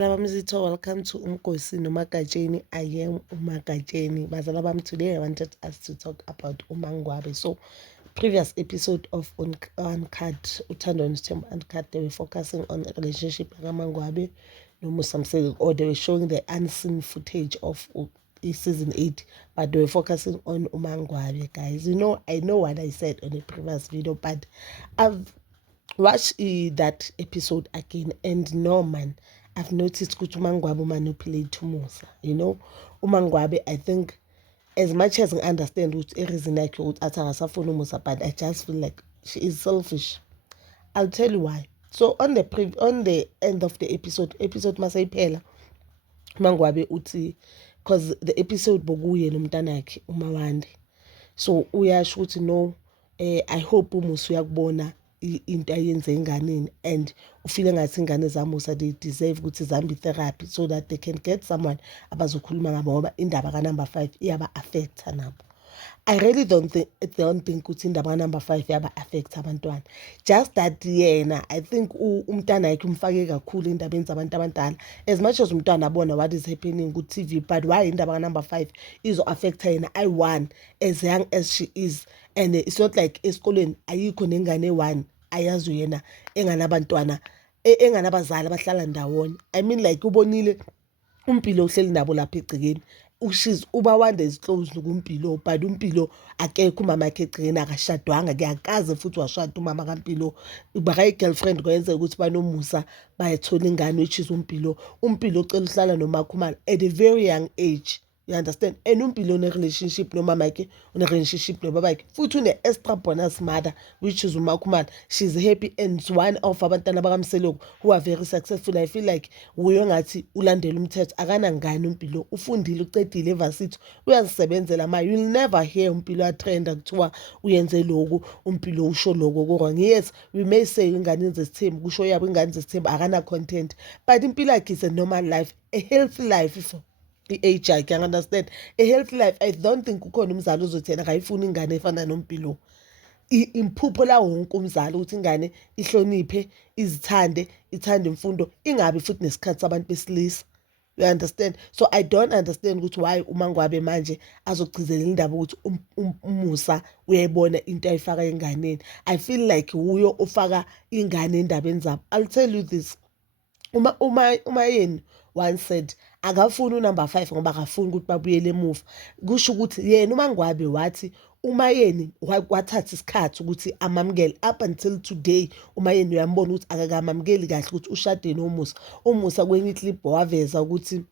Mzito, welcome to Umkosi Nomagatjeni. I am Umagatjeni. Bazala bam, today I wanted us to talk about Umangwabe. So, previous episode of Uncut, Utando Nthembu Uncut, they were focusing on the relationship with Mangwabe no Musamseli, or they were showing the unseen footage of season 8, but they were focusing on Umangwabe, guys. I know what I said on the previous video, but I've watch that episode again, and no man, I've noticed ukuthi uMangwabe manipulate uMusa. uMangwabe, I think, as much as I understand ukuthi i-reason yakhe ukuthi athi akasafuni uMusa, but I just feel like she is selfish. I'll tell you why. So on the end of the episode masayiphela, uMangwabe uthi, because the episode bokuye nomntanakhe uMawande, so uyasho ukuthi no, I hope uMusa uyakubona into ayenze enganeni, and ufile ngathi ingane zamusa they deserve ukuthi zambe therapy so that they can get someone abazokhuluma ngabo, ngoba indaba ka-number 5 iyaba affecta nabo. I really don't think ukuthi indaba ka-number 5 iyaba affecta abantwana, just that yena, I think umntana yakhe umfake kakhulu endabeni zabantu abadala, as much as umntwana abona what is happening ku TV, but why indaba ka-number 5 izo affecta yena I1 as young as she is. And it's not like esikoleni ayikho nengane e1 ayazi yena enganabantwana enganabazali abahlala ndawonye. I mean, like, ubonile uMpilo uhleli nabo lapha egcekeni, uBawande is close kuMpilo, but uMpilo akekho umama yakhe egcekeni, akashadwanga, kuyakaze futhi washada umama kaMpilo, bakayi-girlfriend kwenzeka ukuthi banomusa bayathola ingane, which is uMpilo ucela uhlala noMakhumalo at a very young age. You understand? And uMpilo une-relationship nomama yakhe, une-relationship nobaba yakhe, futhi une-extra bonus mother, which is uMakhumalo. She's happy, and it's one of abantwana bakaMseloko who are very successful. I feel like uyo ngathi ulandela umthetho, akanangane uMpilo, ufundile, ucedile evarsity, uyazisebenzela ma. You'll never hear uMpilo atrenda kuthiwa uyenze lokhu, uMpilo usho lokho ko-wrong. Yes, we may say ingane zesithembu, kusho yabo ingane zesithembu akana content, but impilo yakhe is a normal life, a healthy life. I-age yakhe, you understand, a healthy life. I don't think kukhona umzali uzothi yena akayifuni ingane efana noMpilo. Imphupho la wonke umzali ukuthi ingane ihloniphe, izithande, ithande imfundo, ingabi futhi nesikhathi sabantu besilisa. You understand? So I don't understand ukuthi why uMangwabe manje azogcizelela indaba ukuthi uMusa uyayibona into ayifaka enganeni. I feel like uyo ofaka ingane endabeni zabo. I'll tell you this. Umayeni once said akafuni unumber 5 ngoba akafuni ukuthi babuyele emuva. Kusho ukuthi yena uMangwabe wathi uMayeni wathatha isikhathi ukuthi amamukele. Up until today uMayeni uyambona ukuthi akakamamukeli kahle ukuthi ushade noMusa. uMusa kwenye clip waveza ukuthi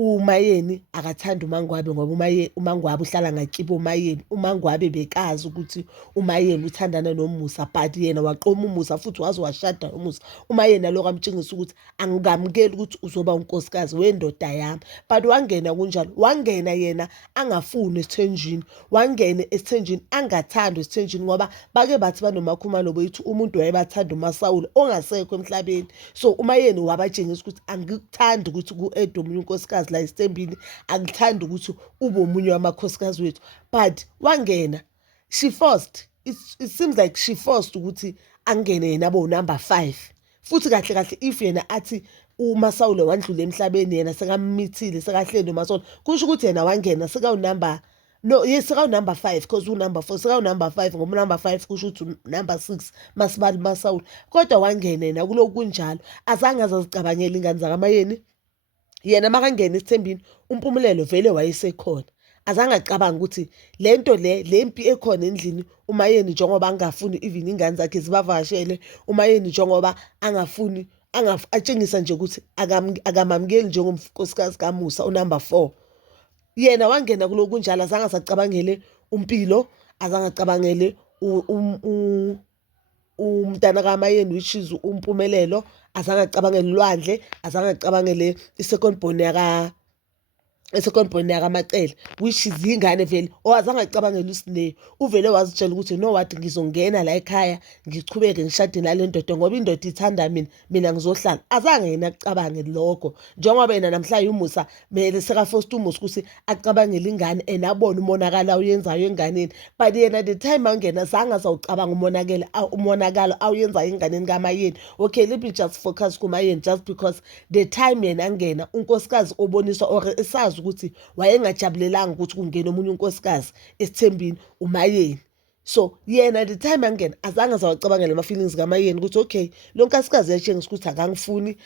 uMayeni akathanda uMangwabe ngoba uMangwabe uhlala ngakibo uMayeni. uMangwabe bekazi ukuthi uMayeni uthandana noMusa, but yena waqoma uMusa futhi waze washada noMusa. uMayeni aloko amtshengisa ukuthi angikamukeli ukuthi uzoba unkosikazi wendoda yami, but wangena kunjalo, wangena yena angafuni esithenjini, wangena esithenjini angathandwa esithenjini, ngoba bake bathi banoMakhumalo beyithi umuntu wayebathanda uMasawule ongasekho emhlabeni. So uMayeni wabatshengisa ukuthi angikuthandi ukuthi ku-ed omunye unkosikazi la isithembini, angithandi ukuthi ube omunye wamakhosikazi wethu, but wangena, she forced, it seems like she forced ukuthi angene yena abo number 5. Futhi kahle kahle if yena athi uMasawule wandlula emhlabeni, yena sekamithile, sekahleli noMasawule, kusho ukuthi yena wangena sekawunumber, no, yes, sekawunumber 5 because unumber 4, sekawunumber 5 ngoba number 5 kusho ukuthi number 6 masibali Masawule. Kodwa wangena yena kuloko kunjalo, azange azazicabangela ingane zakaMayeni. Yena makangena esithembini uMpumulelo vele wayesekhona, azange acabanga ukuthi lento lempi ekhona endlini uMayeni njengoba angafuni even ingane zakhe zibavashele, uMayeni njengoba angafuni atshengisa nje ukuthi akamamukeli njengomnkosikazi kaMusa unumber 4. Yena wangena kuloko kunjalo, azange asacabangele uMpilo, azange acabangele umntana kaMayeni which is uMpumelelo, azange acabangele Lwandle, azange acabangele i-second born e-second born yakaMacele, which is ingane vele owazange acabangele uSineyo. Uvele wazitshela ukuthi no what, ngizongena la ekhaya ngichubeke ngishade nale ndoda ngoba indoda ithanda mina ngizohlala. Azange yena akucabange lokho, njengoba yena namhlanje uMusa mele sekafosta uMusa ukuthi acabangele ingane and abone umonakalo awuyenzayo enganeni, but yena the time angena zange azawucabanga umonakalo awuyenzayo enganeni kaMayeni. Okay, let me just focus kuMayeni just because the time yena angena unkosikazi oboniswa or esazi ukuthi wayengajabulelanga ukuthi kungena omunye unkosikazi esithembini uMayeni. So yena the time angena azange azawacabangela ama-feelings kaMayeni ukuthi okay, lo nkosikazi yatshengisa ukuthi akafuni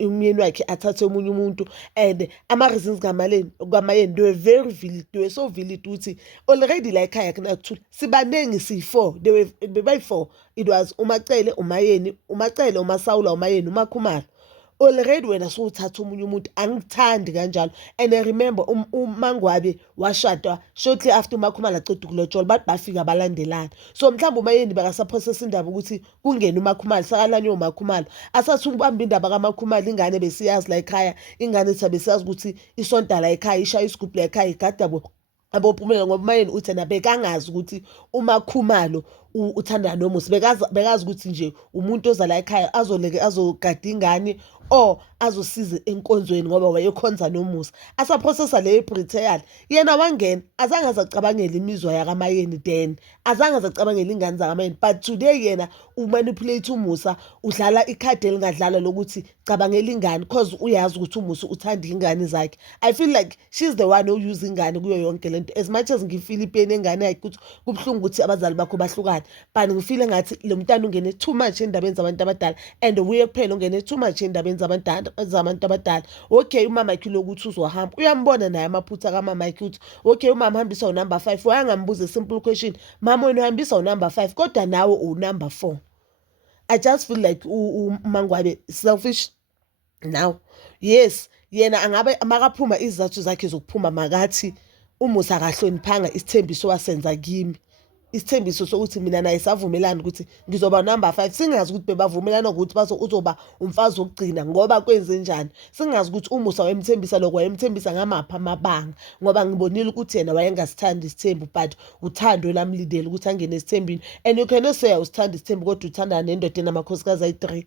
umyeni wakhe athathe omunye umuntu. And ama-reasons kaMayeni they were very valid, they were so valid ukuthi already la ekhaya kunakuthula sibaningi siyi-4, bebayi-4. It was uMacele, uMayeni, uMacele, uMasawula, uMayeni, uMakhumalo. Already wena sowuthatha omunye umuntu, angithandi kanjalo. And I remember uMangwabi washada shortly after uMakhumalo aqeda ukulotshola, bathi bafika balandelana. So mhlawumbe uMayeni bakasaphosesa indaba ukuthi kungene uMakhumalo, sakalanywe uMakhumalo. Asathi ukubamba indaba kaMakhumalo, ingane besiyazi la ekhaya, ingane besiyazi ukuthi isonta la ekhaya, ishaya isigubhu la ekhaya, igada abophumela ngoba uMayeni uthi yena bekangazi ukuthi uMakhumalo uthandana noMusa. Bekazi ukuthi nje umuntu oza la ekhaya azogada ingane or azosiza enkonzweni ngoba wayekhonza noMusa. Asaphosesa le Briteyali, yena wangena azange azacabangela imizwa yakaMayeni, then azange azacabangela ingane zakaMayeni. But today yena umanipulate uMusa, udlala ikhadi elingadlala lokuthi cabangela ingane because uyazi ukuthi uMusa uthanda ingane zakhe. I feel like she's the one who use ingane kuyo yonke lento. As much as ngifeel ipain engane yakhe ukuthi kubhlungu ukuthi abazali bakho bahlukane, but ngifeel ngathi lo mntana ungene too much endabeni zabantu abadala, and uye kuphela ungene too much endabeni zabantu abadala. Okay, umama yakhe lokuthi uzohamba uyambona naye amaphutha kaMama yakhe ukuthi okay, umama hambisa unumber 5, wayangambuza simple question, mama wena uhambisa unumber 5 kodwa nawe unumber 4. I just feel like uMangwabi selfish now. Yes, yena angabe makaphuma izathu zakhe zokuphuma makathi uMusa akahloniphanga isithembiso wasenza kimi, isithembiso sokuthi mina naye savumelana ukuthi ngizoba number 5. Singazi ukuthi bebavumelana ukuthi uzoba umfazi wokugcina ngoba kwenze njani. Singazi ukuthi uMusa wayemthembisa lokho, wayemthembisa ngamapha amabanga ngoba ngibonile ukuthi yena wayengasithandi isithembu, but uthando lamlidela ukuthi angene esithembini. And you cannot say usithanda isithembu kodwa uthandana nendoda enamakhosikazi ayi-3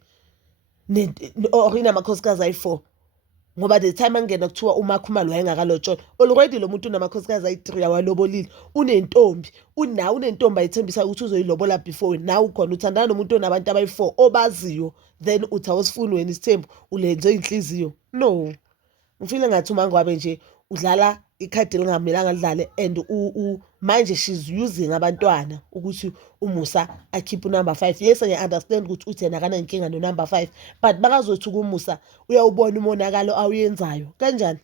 or inamakhosikazi ayi-4 ngoba the time angena kuthiwa uMakhumalo wayengakalotshola. Already lo muntu unamakhosikazi ayi-3 awalobolile, unentombi, unentombi ayithembisa ukuthi uzoyilobola before. Now ukhona uthandana nomuntu onabantu abayi-4 obaziyo, then uthi awusifuni wena isithembu, ulenze inhliziyo. No, ngifile ngathi uMangwabi nje udlala ikhadi elingamelanga lidlale. And manje she's using abantwana ukuthi uMusa akhiphe unumber 5. Yes, I understand ukuthi uthi yena akanankinga no-number 5, but bakazothi kuMusa uyawubona umonakalo awuyenzayo kanjani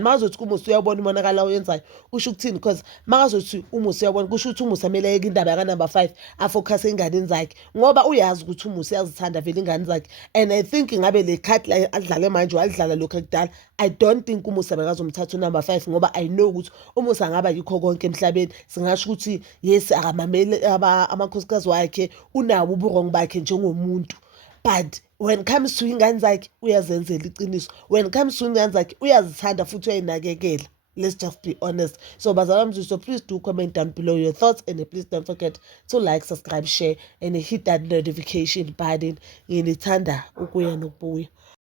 makazothi kuMusa uyawubona umonakalo awuyenzayo usho ukuthini? Because makazothi uMusa uyabona kusho ukuthi uMusa kumele ayeke indaba yaka-number 5 afocus enganeni zakhe ngoba uyazi ukuthi uMusa uyazithanda vele ingane zakhe. And I think ngabe le khadi la adlale manje walidlala lokho ekudala, I don't think uMusa bekazomthatha unumber 5 ngoba I know ukuthi uMusa ngaba yikho konke emhlabeni. Singasho ukuthi yes, akamamele amakhosikazi wakhe, unawo uburongo bakhe njengomuntu, but when it comes to ingane zakhe uyazenzela iqiniso. When it comes to ingane zakhe uyazithanda futhi uyayinakekela. Let's just be honest. So bazalwane, so please do comment down below your thoughts, and please don't forget to like, subscribe, share, and hit that notification button. Ngithanda ukuya nokubuya.